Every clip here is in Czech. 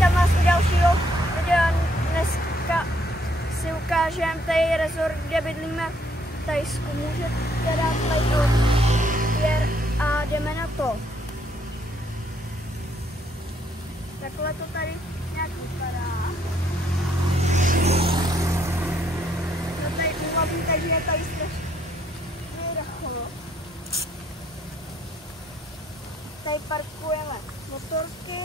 vítám vás u dalšího videa. Dneska si ukážeme tady resort, kde bydlíme v Thajsku. Můžete dát like odběr a jdeme na to. Takhle to tady nějak vypadá. No tady umluvím, takže je tady strašně rychlo. Tady parkujeme motorky.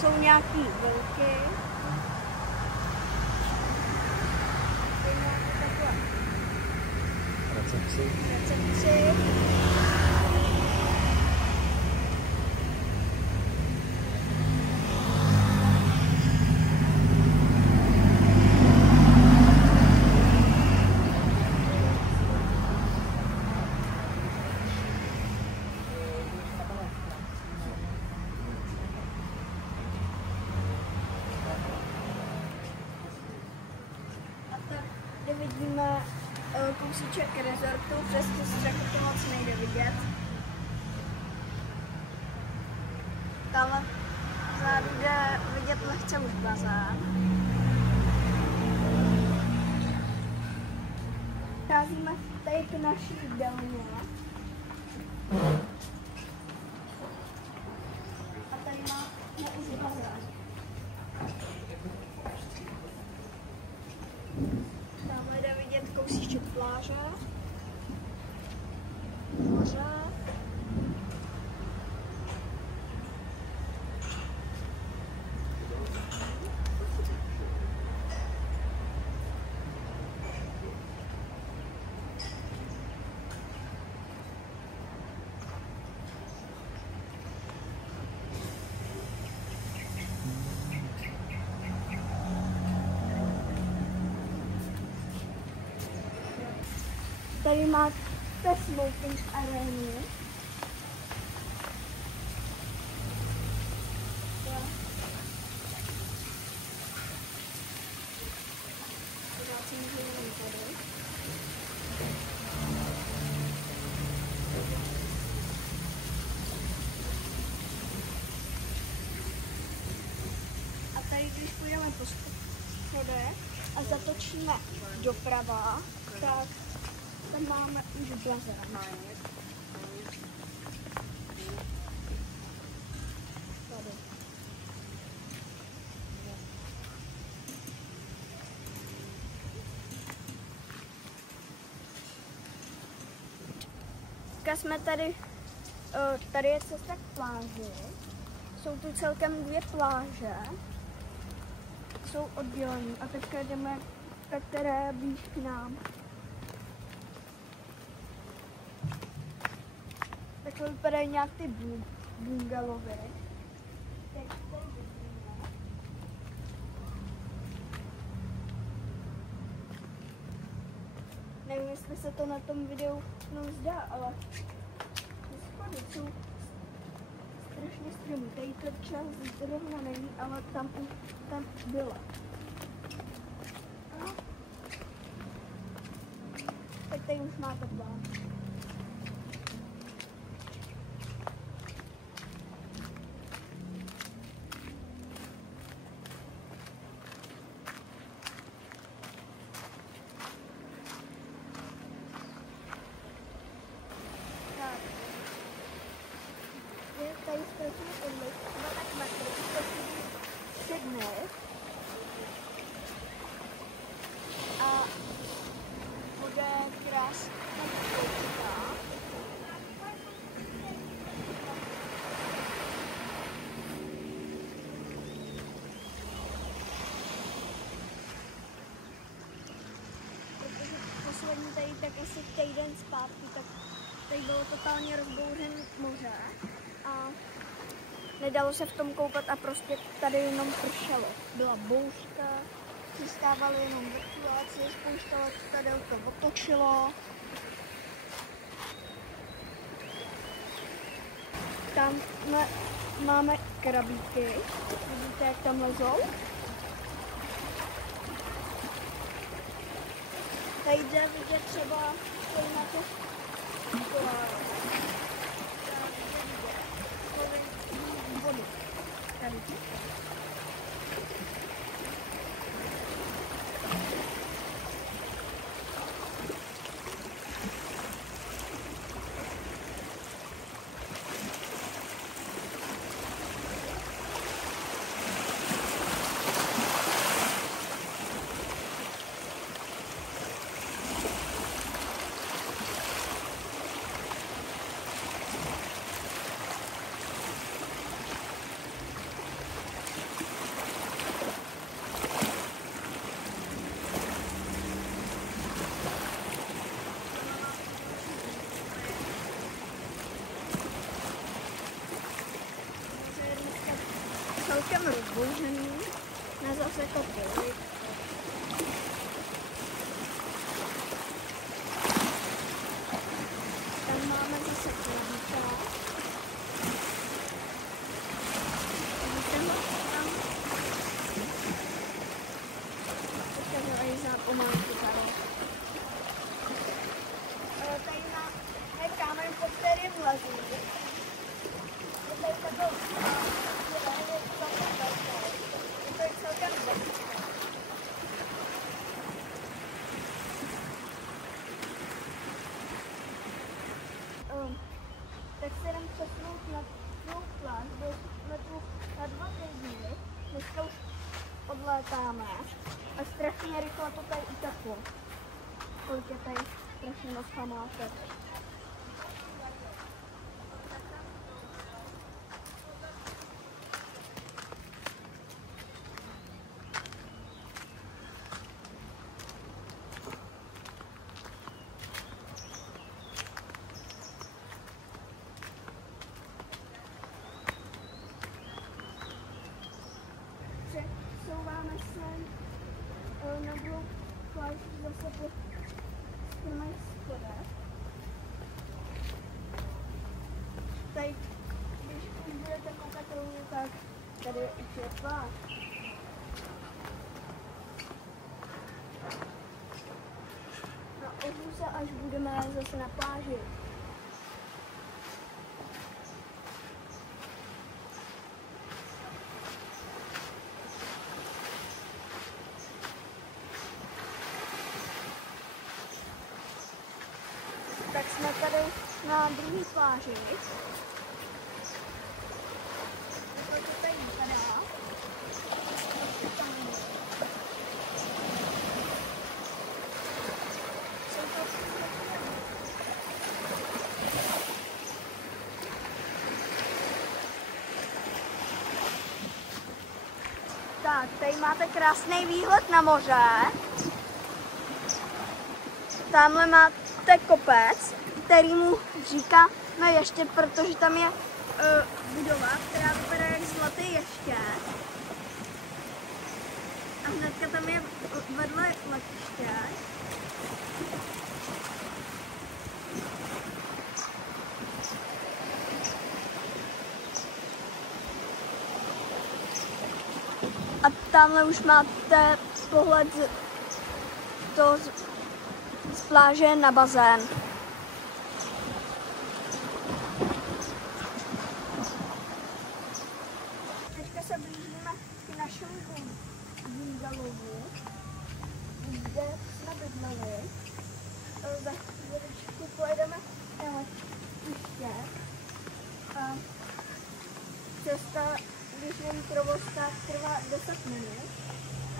Jsou nějaký velké. Recepci. Kde vidíme kousíček resortu, přes tu střechu to moc nejde vidět. Tam vzadu jde vidět lehce už bazán. Přecházíme tady k naší jídelně. A tady máme už bazán. Tamhle jde vidět kousíček pláže. Moře. Tady máte smoking arénu. A tady, když půjdeme po schodech a zatočíme doprava, tak tam máme už bazén. Jsme tady je cesta k pláži. Jsou tu celkem 2 pláže. Jsou oddělené a teďka jdeme, ta která je blíž k nám. Takhle vypadají nějak ty bungalovy. Nevím, jestli se to na tom videu zdá, ale schody jsou strašně stromí. Tady to čas zrovna není, ale tam byla. Tak tady už máte plán. Tady ztratíme odliv, tak metry, to sedne a bude krásná koučka. tady tak asi týden zpátky, tak tady bylo totálně rozbouřené moře a nedalo se v tom koupat a prostě tady jenom pršelo. Byla bouřka, přistávali jenom vrtuláci, spousta letadel to otočilo. Tam máme krabíky, vidíte, jak tam lezou. Tady jde vidět třeba na těch vody. Tady. Celkem rozbouřený, na zase kopy. Tam máme zase klubíka. Vidíte ho tam? Teďka to tady znám pomalku tady. Tady na kámen, pod kterým vlezí. Je tady takový tak se jdem přesnout na tu pláž, byli jsme tu na 2 týdny, dneska už odlétáme a strašně rychle to tady uteklo. Kolik je tady strašně moc památek. Přesouváme se na druhou pláž zase po strmých schodech. Tady, když už budete koukat rovně, tak tady už je pláž. Ozvu se, až budeme zase na pláži. Tak jsme tady na druhé pláži. Takhle to tady vypadá. Tak, tady máte krásný výhled na moře. Tamhle máte kopec, kterýmu říkáme ještě, protože tam je budova, která vypadá jak zlatý ještět. A hnedka tam je vedle letiště. A tamhle už máte pohled z pláže na bazén. Teďka se blížíme k našemu bungalovu, kde jsme bydleli. Za chvíličku pojedeme na letiště. Cesta, když není provoz, tak trvá 10 minut.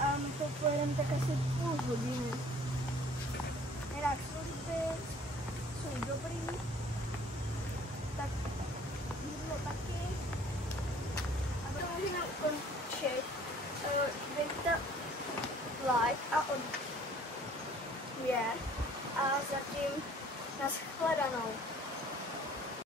A my to pojedeme tak asi půl hodiny. Jinak služby jsou dobrý, tak jídlo taky. A to můžeme ukončit. Dejte like a odběr a zatím